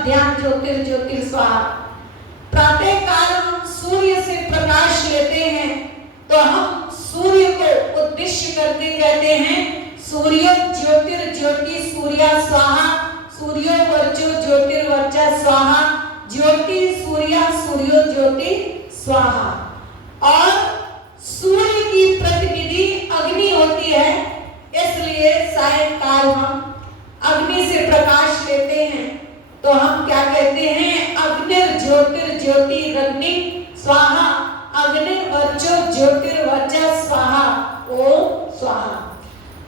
मध्याह्न ज्योतिर्ज्योति स्वाहा। प्रातः काल हम सूर्य से प्रकाश लेते हैं तो हम सूर्य को उद्देश्य करके कहते हैं सूर्यो ज्योतिर्ज्योति सूर्या स्वाहा, सूर्यो वर्चो ज्योतिर्वर्चा स्वाहा, ज्योति सूर्या सूर्यो ज्योति स्वाहा। और सूर्य की प्रतिनिधि अग्नि होती है, इसलिए सायंकाल हम अग्नि से प्रकाश लेते हैं तो हम क्या कहते हैं अग्निर ज्योतिर्ज्योतिरग्नि स्वाहा, अग्निर्वर्चो ज्योतिर्वर्चा स्वाहा, ओम स्वाहा।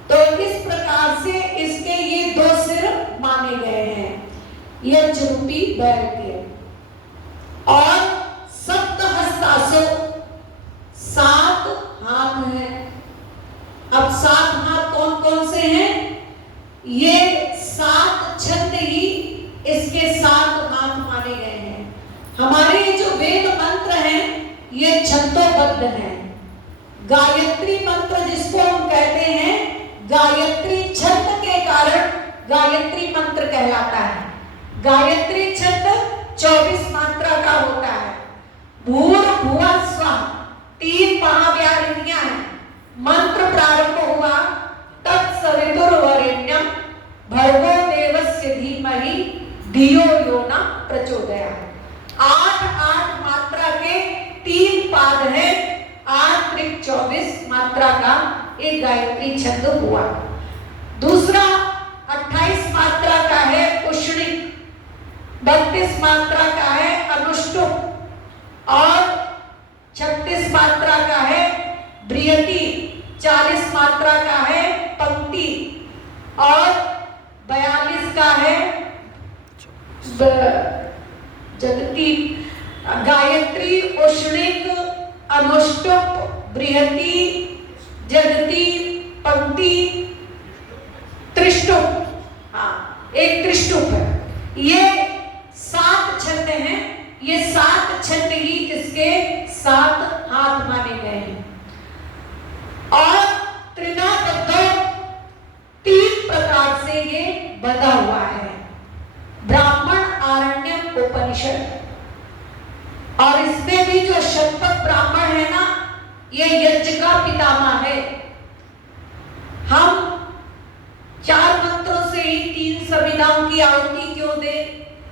तो इस प्रकार से इसके ये दो सिर माने गए हैं यज्ञ रूपी बैल के। और सप्तहस्तासो, 7 हाथ हैं। अब 7 हाथ कौन कौन से हैं? ये 7 छंद ही इसके 7 हाथ माने गए हैं। हमारे जो वेद मंत्र हैं ये छंदोबद्ध हैं। गायत्री मंत्र जिसको हम कहते हैं, गायत्री छंद के कारण गायत्री मंत्र कहलाता है। गायत्री छंद 24 मात्रा का होता है। भूर्भुवः स्वः 3 महाव्याहृतियां हैं। मंत्र प्रारंभ हुआ तत्सवितुर्वरेण्यं भर्गो देवस्य धीमहि धियो यो न प्रचोदयात्। 8 मात्रा के 3 पाद है। 8 त्रिक 24 मात्रा का एक गायत्री छंद हुआ। दूसरा 28 मात्रा का है उष्णिक, 32 मात्रा का है अनुष्टुप और 36 मात्रा का है बृहति, 40 मात्रा का है पंक्ति और 42 का है जगती। गायत्री, उष्णिक, अनुष्टुप, बृहति, जगती, पंक्ति, त्रिष्टुप। हाँ, एक त्रिष्टुप है। ये 7 छंद हैं। ये 7 छंद ही इसके 7 हाथ माने गए हैं। और त्रिनाबद्धो 3 प्रकार से ये बंधा हुआ है। ब्राह्मण, आरण्यक, उपनिषद। और इसमें भी जो शतपथ ब्राह्मण है ना, ये यज्ञ का पितामह है। हम 4 मंत्रों से ही 3 संविधाओं की आहुति क्यों दे,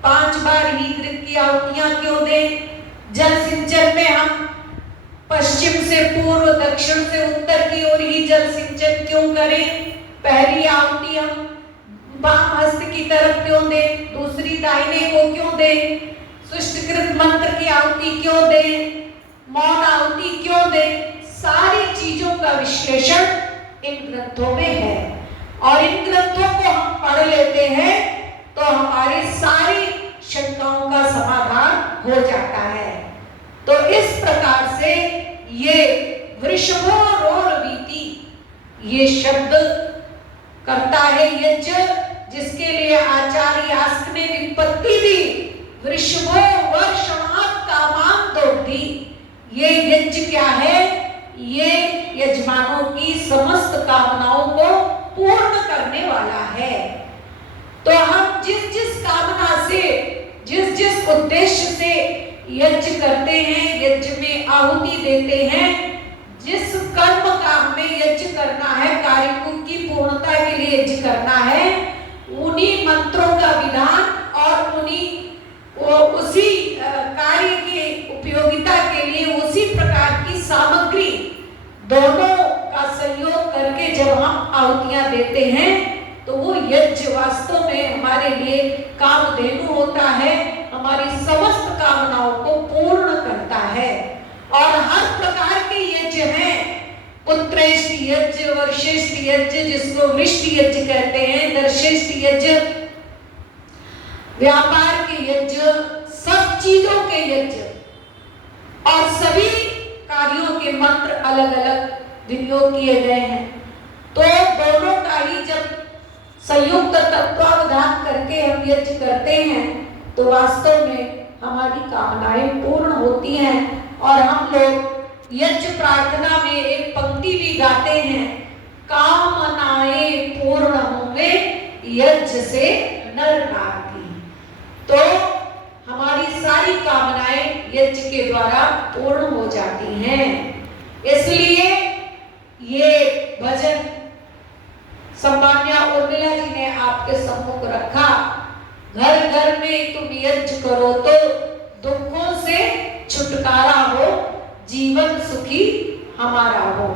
5 बार ही घृत की आहुतियां क्यों दे? जल सिंचन में हम पश्चिम से पूर्व, दक्षिण से उत्तर की ओर ही जल सिंचन क्यों करें? पहली आहुति हम वाम हस्त की तरफ क्यों दे, दूसरी दाहिने को क्यों दे? सुष्टकृत मंत्र की आहुति क्यों दे, मौन आहुति क्यों दे? सारी चीजों का विश्लेषण इन ग्रंथों में है। और इन ग्रंथों को हम पढ़ लेते हैं तो हमारी सारी शंकाओं का समाधान हो जाता है। तो इस प्रकार से ये वृषभोरोरवीति ये शब्द करता है यज्ञ, जिसके लिए आचार्य यास्क ने विपत्ति दी वृषभो वर्षणात् कामान् दोग्धि। ये यज्ञ क्या है? ये यजमानों की समस्त कामनाओं को पूर्ण करने वाला है। तो हम जिस जिस कामना से, जिस जिस उद्देश्य से यज्ञ करते हैं, यज्ञ में आहुति देते हैं, जिस कर्म का हमें यज्ञ करना है, कार्य की पूर्णता के लिए यज्ञ करना है, उन्हीं मंत्रों का विधान और उसी कार्य की उपयोगिता के लिए उसी प्रकार की सामग्री दोनों का संयोग करके जब हम आहुतियां देते हैं तो वो यज्ञ वास्तव में हमारे लिए कामधेनु होता है, हमारी समस्त कामनाओं को पूर्ण करता है। और हर प्रकार के यज्ञ हैं, पुत्रेष्ट यज्ञ, वर्षेष्ट यज्ञ जिसको वृष्ट यज्ञ कहते हैं, दर्शेष्ट यज्ञ, व्यापार के यज्ञ, सब चीजों के यज्ञ और सभी कार्यों के मंत्र अलग अलग विनियोग किए गए हैं। तो दोनों का ही जब संयुक्त तत्वावधान करके हम यज्ञ करते हैं तो वास्तव में हमारी कामनाएं पूर्ण होती हैं। और हम लोग यज्ञ प्रार्थना में एक पंक्ति भी गाते हैं, कामनाएं पूर्ण होंगे यज्ञ से नर नारी। तो के द्वारा पूर्ण हो जाती हैं। इसलिए ये भजन सम्मान्य उर्मिला जी ने आपके सम्मुख रखा। घर घर में तुम यज्ञ करो तो दुखों से छुटकारा हो, जीवन सुखी हमारा हो।